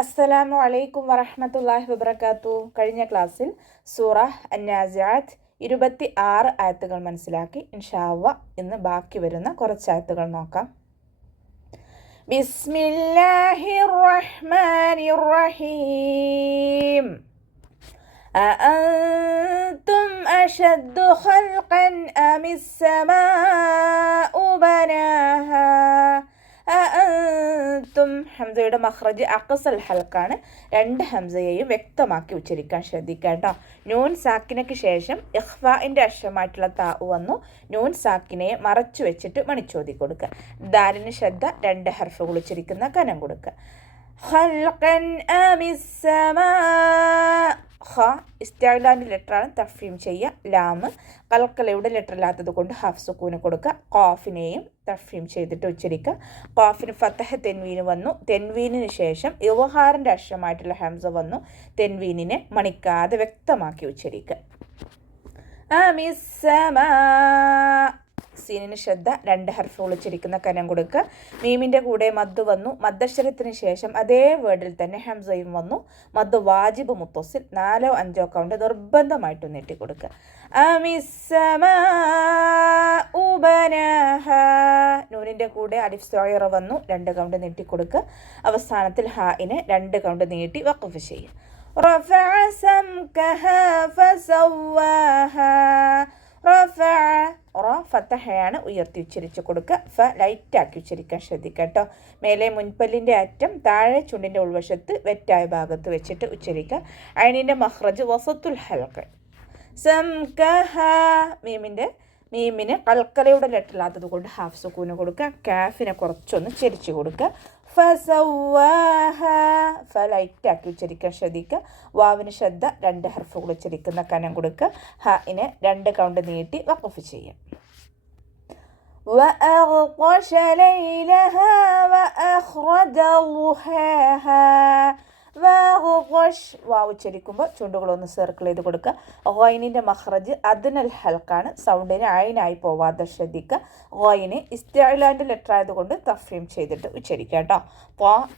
അസ്സലാമു അലൈക്കും വറഹ്മത്തുള്ളാഹി വബറകാതുഹു. കഴിഞ്ഞ ക്ലാസ്സിൽ സൂറ അൻ-നാസിആത്ത് 26 ആയത്തുകൾ മനസ്സിലാക്കി. ഇൻഷാ അല്ലാഹ് ഇന്ന് ബാക്കി വരുന്ന കുറച്ച് ആയത്തുകൾ നോക്കാം. ബിസ്മില്ലാഹിർ റഹ്മാനിർ റഹീം. അഅൻതും അശദ്ദു ഖൽഖൻ അമിസ് സമാഉ ബനാഹാ. അഅൻതും ഹംസയുടെ മഖ്റജ് അഖ്സൽ ഹൽക്കാണ്. രണ്ട് ഹംസയെയും വ്യക്തമാക്കി ഉച്ചരിക്കാൻ ശ്രദ്ധിക്കുക കേട്ടോ. നൂൻ സാക്കിനയ്ക്ക് ശേഷം ഇഖ്ഫാഇൻ്റെ അക്ഷരമായിട്ടുള്ള താ വന്നു. നൂൻ സാക്കിനെ മറച്ചു വെച്ചിട്ട് മണിച്ചോതി കൊടുക്കുക. ദാലിന് ശ്രദ്ധ, രണ്ട് ഹർഫുകൾ ഉച്ചരിക്കുന്ന കനം കൊടുക്കുക. ഖൽഖൻ അമിസ് സമാ. ഖ ഇസ്തിഅലാൻ്റെ ലെറ്ററാണ്, തഫ്രീം ചെയ്യുക. ലാമ് കൽക്കലയുടെ ലെറ്റർ ഇല്ലാത്തത് കൊണ്ട് ഹാഫ് സുക്കൂന് കൊടുക്കുക. ഖാഫിനെയും തഫ്രീം ചെയ്തിട്ട് ഉച്ചരിക്കുക. ഖാഫിന് ഫതഹ തെൻവീന് വന്നു. തെൻവീനിന് ശേഷം ഇദ്ഹാറിൻ്റെ അക്ഷരമായിട്ടുള്ള ഹംസ വന്നു. തെൻവീനിനെ മണിക്കാതെ വ്യക്തമാക്കി ഉച്ചരിക്കുക. അമിസ്സമാ. സീനിന് ശ്രദ്ധ, രണ്ട് ഹർഫുകൾ ഉച്ചരിക്കുന്ന കനം കൊടുക്കുക. മീമിൻ്റെ കൂടെ മദ് വന്നു. മദ്ദക്ഷരത്തിന് ശേഷം അതേ വേർഡിൽ തന്നെ ഹംസയും വന്നു. മദ് വാജിബ് മുത്തസിൽ 4 5 കൗണ്ട് നിർബന്ധമായിട്ടും നീട്ടി കൊടുക്കുക. അമിസ്സമാഉ ബനാഹാ. നൂനിൻ്റെ കൂടെ അലിഫ് സോയിറ വന്നു. 2 കൗണ്ട് നീട്ടി കൊടുക്കുക. അവസാനത്തിൽ ഹാഇനെ 2 കൗണ്ട് നീട്ടി വഖഫ് ചെയ്യുക. റഫഅ സംകഹാ ഫസവ്വാഹാ. റഫഅ ഫതഹയാണ്, ഉയർത്തി ഉച്ചരിച്ച് കൊടുക്കുക. ഫ ലൈറ്റാക്കി ഉച്ചരിക്കാൻ ശ്രദ്ധിക്കുക കേട്ടോ. മേലെ മുൻപല്ലിൻ്റെ അറ്റം താഴെ ചുണ്ടിൻ്റെ ഉൾവശത്ത് വെറ്റായ ഭാഗത്ത് വെച്ചിട്ട് ഉച്ചരിക്കുക. ഐനിൻ്റെ മഖ്റജ് വസത്തുൽ ഹൽഖ്. സംകഹ. മീമിന് കൽക്കലയുടെ ലെറ്ററില്ലാത്തത് കൊണ്ട് ഹാഫ് സുക്കൂന് കൊടുക്കുക. കാഫിനെ കുറച്ചൊന്ന് ചെരിച്ച് കൊടുക്കുക. ഫസവ്വാഹ. ഫ ലൈറ്റാക്കി ഉച്ചരിക്കാൻ ശ്രദ്ധിക്കുക. വാവിന് ശ്രദ്ധ, 2 ഹർഫുകൾ ഉച്ചരിക്കുന്ന കനം കൊടുക്കുക. ഹാഇനെ 2 കൗണ്ട് നീട്ടി വഖഫ് ചെയ്യുക. വഅഗ്ഖശ ലൈലഹാ വഅഖ്റജ ളുഹാഹാ. വാവ് ഉച്ചരിക്കുമ്പോൾ ചുണ്ടുകളൊന്ന് സർക്കിൾ ചെയ്ത് കൊടുക്കുക. ഗൈനിൻ്റെ മഖ്റജ് അദ്നൽ ഹൽക്കാണ്. സൗണ്ടിന് അയിനായി പോവാതെ ശ്രദ്ധിക്കുക. ഗൈന് ഇസ്തിഅലാൻ്റെ ലെറ്റർ ആയതുകൊണ്ട് തഫ്രീം ചെയ്തിട്ട് ഉച്ചരിക്കുക കേട്ടോ.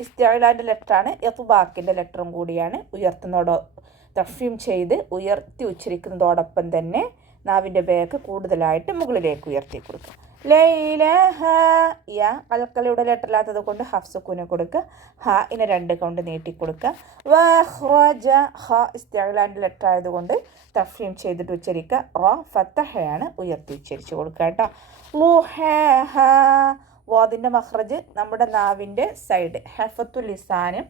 ഇസ്തിഅലാൻ്റെ ലെറ്ററാണ്, ഇത്ബാക്കിൻ്റെ ലെറ്ററും കൂടിയാണ്. തഫ്രീം ചെയ്ത് ഉയർത്തി ഉച്ചരിക്കുന്നതോടൊപ്പം തന്നെ നാവിൻ്റെ ബാക്ക് കൂടുതലായിട്ട് മുകളിലേക്ക് ഉയർത്തി കൊടുക്കുക. ലൈലഹ. യ കൽക്കലയുടെ ലെറ്ററില്ലാത്തത് കൊണ്ട് ഹാഫ് സുക്കൂന് കൊടുക്കുക. ഹാഇനെ 2 കൗണ്ട് നീട്ടി കൊടുക്കുക. വഖ്റജ. ഖ ഇസ്തിഅലാൻ്റെ ലെറ്റർ ആയതുകൊണ്ട് തഫ്രീം ചെയ്തിട്ട് ഉച്ചരിക്കുക. റ ഫതഹയാണ്, ഉയർത്തി ഉച്ചരിച്ച് കൊടുക്കുക കേട്ടോ. ളുഹാഹ. വാദിൻ്റെ മഖ്റജ് നമ്മുടെ നാവിൻ്റെ സൈഡ് ഹഫത്തുൽ ലിസാനും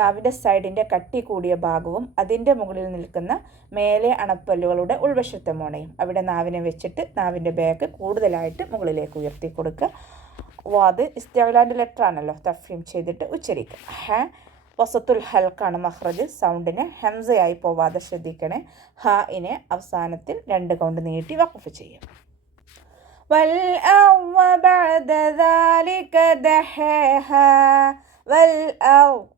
നാവിൻ്റെ സൈഡിൻ്റെ കട്ടി കൂടിയ ഭാഗവും അതിൻ്റെ മുകളിൽ നിൽക്കുന്ന മേലെ അണപ്പല്ലുകളുടെ ഉൾവശത്തെ മോണയും അവിടെ നാവിനെ വെച്ചിട്ട് നാവിൻ്റെ ബാക്ക് കൂടുതലായിട്ട് മുകളിലേക്ക് ഉയർത്തി കൊടുക്കുക. വാദ് ഇസ്തിഅലാൻ്റെ ലെറ്റർ ആണല്ലോ, തഫ്രീം ചെയ്തിട്ട് ഉച്ചരിക്കുക. ഹ വസത്തുൽ ഹൽക്കാണ് മഖ്റജ്. സൗണ്ടിന് ഹംസയായി പോവാതെ ശ്രദ്ധിക്കണേ. ഹാഇനെ അവസാനത്തിൽ 2 കൗണ്ട് നീട്ടി വഖഫ് ചെയ്യുക. വൽഅർള ബഅദ ദാലിക ദഹാഹാ.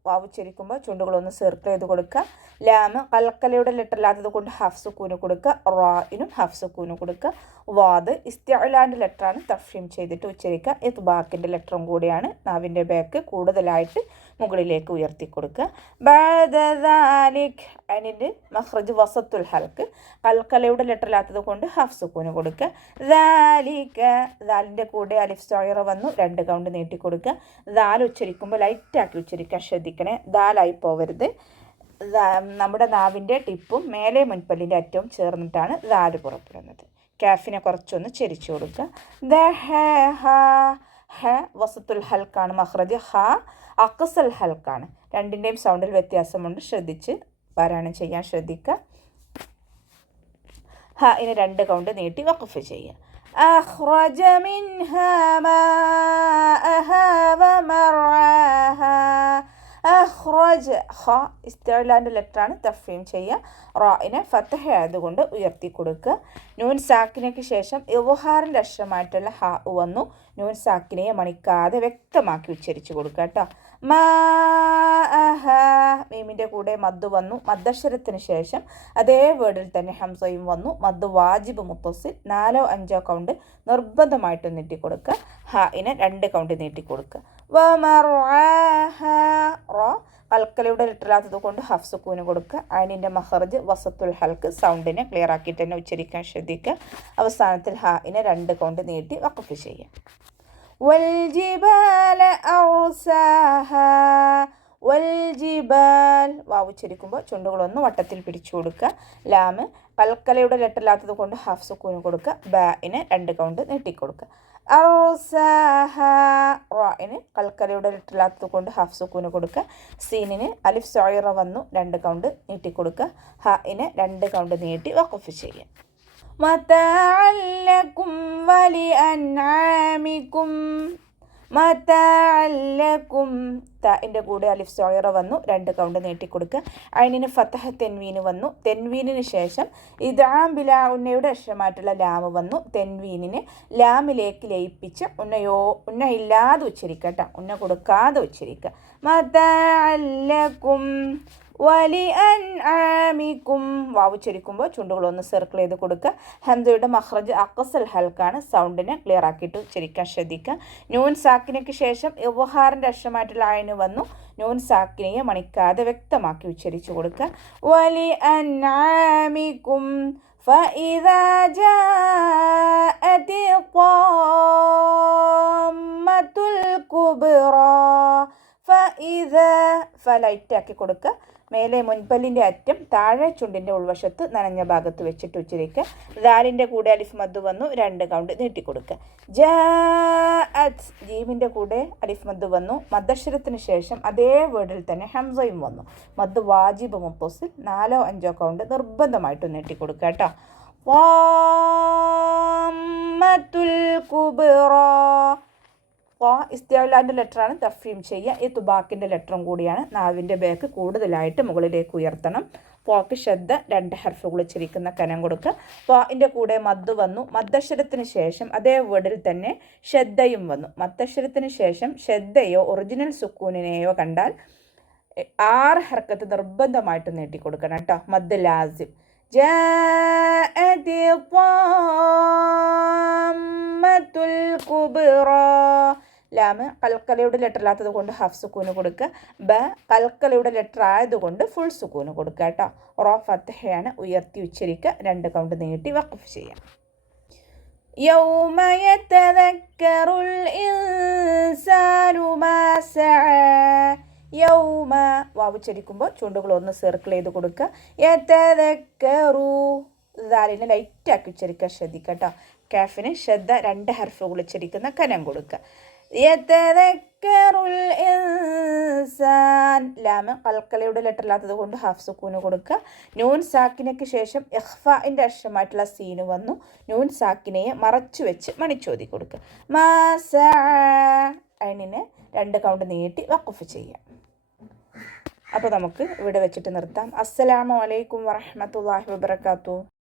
വാവ് ഉച്ചരിക്കുമ്പോൾ ചുണ്ടുകളൊന്ന് സർക്കിൾ ചെയ്ത് കൊടുക്കുക. ലാമ് കൽക്കലയുടെ ലെറ്റർ ഇല്ലാത്തത് കൊണ്ട് ഹാഫ് സുക്കൂന് കൊടുക്കുക. റായിനും ഹാഫ് സുക്കൂന് കൊടുക്കുക. വാദ് ഇസ്തിഅലാൻ്റെ ലെറ്ററാണ്, തഫ്രീം ചെയ്തിട്ട് ഉച്ചരിക്കുക. ഇത്ബാക്കിൻ്റെ ലെറ്ററും കൂടിയാണ്. നാവിൻ്റെ ബാക്ക് കൂടുതലായിട്ട് മുകളിലേക്ക് ഉയർത്തി കൊടുക്കുക. ബഅദ ദാലിക്. അതിൻ്റെ മഖ്റജ് വസത്തുൽ ഹൽക്ക്. കൽക്കലയുടെ ലെറ്റർ ഇല്ലാത്തത് കൊണ്ട് ഹാഫ് സുക്കൂന് കൊടുക്കുക. ദാലിക. ദാലിൻ്റെ കൂടെ അലിഫ് സോയിറ വന്നു. 2 കൗണ്ട് നീട്ടി കൊടുക്കുക. ദാൽ ഉച്ചരിക്കുമ്പോൾ ലൈറ്റാക്കി ഉച്ചരിക്കാൻ ശ്രദ്ധിക്കണേ. ദാലായി പോവരുത്. നമ്മുടെ നാവിൻ്റെ ടിപ്പും മേലെ മുൻപല്ലിൻ്റെ അറ്റവും ചേർന്നിട്ടാണ് ദാല് പുറപ്പെടുന്നത്. കാഫിനെ കുറച്ചൊന്ന് ചെരിച്ചു കൊടുക്കുക. ദഹഹ. ഹ വസത്തുൽ ഹൽക്കാണ് മഖ്റജ്. ഹ അഖ്സൽ ഹൽക്കാണ്. രണ്ടിൻ്റെയും സൗണ്ടിൽ വ്യത്യാസമുണ്ട്, ശ്രദ്ധിച്ച് പാരായണം ചെയ്യാൻ ശ്രദ്ധിക്കുക. ഹാഇനെ 2 കൗണ്ട് നീട്ടി വഖഫ് ചെയ്യുക. അഖ്റജ മിൻഹാ മാഅഹാ വമർആഹാ. അഖ്റജ്. ഖ ഇസ്തിഅലാൻ്റെ ലെറ്ററാണ്, തഫ്രീം ചെയ്യുക. റായിനെ ഫതഹ ആയതുകൊണ്ട് ഉയർത്തി കൊടുക്കുക. നൂൻ സാക്കിനയ്ക്ക് ശേഷം ഇദ്ഹാറിൻ്റെ അക്ഷരമായിട്ടുള്ള ഹ വന്നു. നൂൻ സാക്കിനെ മണിക്കാതെ വ്യക്തമാക്കി ഉച്ചരിച്ച് കൊടുക്കുക കേട്ടോ. മാഅഹ. മീമിൻ്റെ കൂടെ മദ് വന്നു. മദ്ദക്ഷരത്തിന് ശേഷം അതേ വേർഡിൽ തന്നെ ഹംസയും വന്നു. മദ് വാജിബ് മുത്തസിൽ 4 5 കൗണ്ട് നിർബന്ധമായിട്ട് നീട്ടി കൊടുക്കുക. ഹാഇനെ 2 കൗണ്ട് നീട്ടി കൊടുക്കുക. വമർആഹ. റ കൽക്കലയുടെ ലെറ്ററില്ലാത്തത് കൊണ്ട് ഹഫ് സുക്കൂന് കൊടുക്കുക. ഐനിൻ്റെ മഖറജ് വസത്തുൽ ഹൽക്ക്, സൗണ്ടിനെ ക്ലിയർ ആക്കിയിട്ട് തന്നെ ഉച്ചരിക്കാൻ ശ്രദ്ധിക്കുക. അവസാനത്തിൽ ഹാഇനെ 2 കൗണ്ട് നീട്ടി വഖഫ് ചെയ്യുക. വൽജിബാല ഔസാഹ, വൽജിബാൽ വാവ് ഉച്ചരിക്കുമ്പോൾ ചുണ്ടുകളൊന്ന് വട്ടത്തിൽ പിടിച്ചു കൊടുക്കുക. ലാമ് കൽക്കലയുടെ ലെറ്ററില്ലാത്തത് കൊണ്ട് ഹാഫ് സുക്കൂന് കൊടുക്കുക. ബാഇന് 2 കൗണ്ട് നീട്ടിക്കൊടുക്കുക. ഔസാഹ, റാഇന് കൽക്കലയുടെ ലെറ്ററില്ലാത്തത് കൊണ്ട് ഹാഫ് സുക്കൂന് കൊടുക്കുക. സീനിന് അലിഫ് സോയിറ വന്നു 2 കൗണ്ട് നീട്ടിക്കൊടുക്കുക. ഹാഇന് 2 കൗണ്ട് നീട്ടി വഖഫ് ചെയ്യുക. മതാഅൻ ലക്കും വലിഅൻആമിക്കും, മതാഅൻ ലക്കും താഇൻ്റെ കൂടെ അലിഫ് സോയിറ വന്നു 2 കൗണ്ട് നീട്ടിക്കൊടുക്കുക. ഐനിന് ഫതഹ തെൻവീന് വന്നു. തെൻവീനിന് ശേഷം ഇദ്ആം ബിലാ ഉന്നയുടെ അക്ഷരമായിട്ടുള്ള ലാമ് വന്നു. തെൻവീനിന് ലാമിലേക്ക് ലയിപ്പിച്ച് ഉന്ന ഇല്ലാതെ ഉച്ചരിക്കുക കേട്ടോ, ഉന്ന കൊടുക്കാതെ ഉച്ചരിക്കുക. മതാഅൻ ലക്കും വലിഅൻആമിക്കും വാവ് ഉച്ചരിക്കുമ്പോൾ ചുണ്ടുകളൊന്ന് സർക്കിൾ ചെയ്ത് കൊടുക്കുക. ഹംസയുടെ മഖ്റജ് അഖ്സൽ ഹൽക്കാണ്, സൗണ്ടിനെ ക്ലിയർ ആക്കിയിട്ട് ഉച്ചരിക്കാൻ ശ്രദ്ധിക്കുക. നൂൻ സാക്കിനയ്ക്ക് ശേഷം ഇദ്ഹാറിൻ്റെ അക്ഷരമായിട്ടുള്ള ഐന് വന്നു. നൂൻ സാക്കിനയെ മണിക്കാതെ വ്യക്തമാക്കി ഉച്ചരിച്ചു കൊടുക്കുക. വലിഅൻആമിക്കും ഫഇദാ ജാഅതി ത്വാമ്മത്തുൽ കുബ്റാ, ലൈറ്റാക്കി കൊടുക്കുക. മേലെ മുൻപല്ലിൻ്റെ അറ്റം താഴെ ചുണ്ടിൻ്റെ ഉൾവശത്ത് നനഞ്ഞ ഭാഗത്ത് വെച്ചിട്ട് ഉച്ചരിക്കുക. ദാലിൻ്റെ കൂടെ അലിഫ് മദ്ദ് വന്നു 2 കൗണ്ട് നീട്ടിക്കൊടുക്കുക. ജാഅത് ജീമിൻ്റെ കൂടെ അലിഫ് മദ്ദ് വന്നു. മദ്ദക്ഷരത്തിന് ശേഷം അതേ വേർഡിൽ തന്നെ ഹംസയും വന്നു. മദ്ദ് വാജിബ് മുത്തസിൽ 4-5 കൗണ്ട് നിർബന്ധമായിട്ട് നീട്ടിക്കൊടുക്കുക കേട്ടോ. ത്വാമ്മത്തുൽ കുബ്റാ, ഇസ്തിഅലാൻ്റെ ലെറ്ററാണ്, തഫ്രീം ചെയ്യുക. ഈ തുബാക്കിൻ്റെ ലെറ്ററും കൂടിയാണ്. നാവിൻ്റെ ബേക്ക് കൂടുതലായിട്ട് മുകളിലേക്ക് ഉയർത്തണം. പോക്ക് ശബ്ദ 2 ഹർഫുകൾ ഉച്ചരിക്കുന്ന കനം കൊടുക്കുക. പോയിൻ്റെ കൂടെ മദ്ദ് വന്നു. മദ്ദക്ഷരത്തിന് ശേഷം അതേ വേർഡിൽ തന്നെ ഷദ്ദയും വന്നു. മദ്ദക്ഷരത്തിന് ശേഷം ഷദ്ദയോ ഒറിജിനൽ സുക്കൂനിനെയോ കണ്ടാൽ 6 ഹർക്കത്ത് നിർബന്ധമായിട്ട് നീട്ടിക്കൊടുക്കണം കേട്ടോ. മദ്ദ് ലാസിം. ജാഅതി ത്വാമ്മത്തുൽ കുബ്റാ, ലാമ് കൽക്കലയുടെ ലെറ്റർ ഇല്ലാത്തത് കൊണ്ട് ഹാഫ് സുക്കൂന് കൊടുക്കുക. ബ കൽക്കലയുടെ ലെറ്റർ ആയതുകൊണ്ട് ഫുൾ സുക്കൂന് കൊടുക്കുക കേട്ടോ. റോ ഫത്തഹയാണ്, ഉയർത്തി ഉച്ചരിക്കുക. 2 കൗണ്ട് നീട്ടി വഖഫ് ചെയ്യാം. യൗമ യതദക്കറുൽ ഇൻസാനു മാ സഅ, യൗമ വാവ് ഉച്ചരിക്കുമ്പോൾ ചുണ്ടുകളൊന്ന് സർക്കിൾ ചെയ്ത് കൊടുക്കുക. യതദക്കറു ദാലിനെ ലൈറ്റാക്കി ഉച്ചരിക്കാൻ ശ്രദ്ധിക്കുക കേട്ടോ. കാഫിന് ഷദ്ദ 2 ഹർഫുകൾ ഉച്ചരിക്കുന്ന കനം കൊടുക്കുക. യതദക്കറുൽ ഇൻസാൻ, ലാമ് കൽക്കലയുടെ ലെറ്റർ ഇല്ലാത്തത് കൊണ്ട് ഹാഫ് സുക്കൂന് കൊടുക്കുക. നൂൻ സാക്കിനയ്ക്ക് ശേഷം ഇഖ്ഫാഇൻ്റെ അക്ഷരമായിട്ടുള്ള സീന് വന്നു. നൂൻ സാക്കിനയെ മറച്ചു വെച്ച് മണിച്ചോതി കൊടുക്കുക. മാ സഅ, ഐനിന് 2 കൗണ്ട് നീട്ടി വഖഫ് ചെയ്യാം. അപ്പോൾ നമുക്ക് ഇവിടെ വെച്ചിട്ട് നിർത്താം. അസ്സലാമു അലൈക്കും വറഹ്മത്തുള്ളാഹി വബറകാതുഹു.